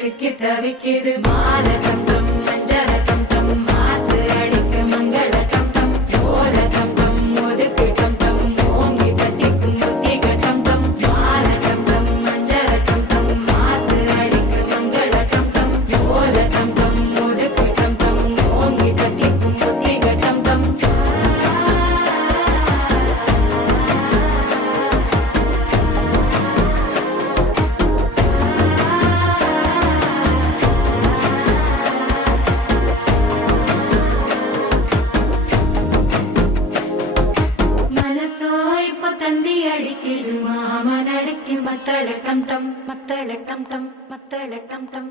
சிக்கி தவிக்கிது மாலை டம் டம் மஞ்சள டம் டம் மாத்து அடிக்க மங்கள டம் டம் ஓல டம் டம் ஒதுக்கு டம் டம் ஓங்கி தட்டிக்கும் புத்திக டம் டம் மாலை டம் டம் மஞ்சள டம் டம் மாத்து அடிக்க மங்கள டம் டம் ஓல டம் டம் ஒதுக்கு டம் டம் ஓங்கி தட்டிக்கும் புத்திக டம் டம் தந்தி அடிக்குது மாமன் அடிக்கு மத்தள டம் டம் மத்தள டம் டம் மத்தள டம் டம்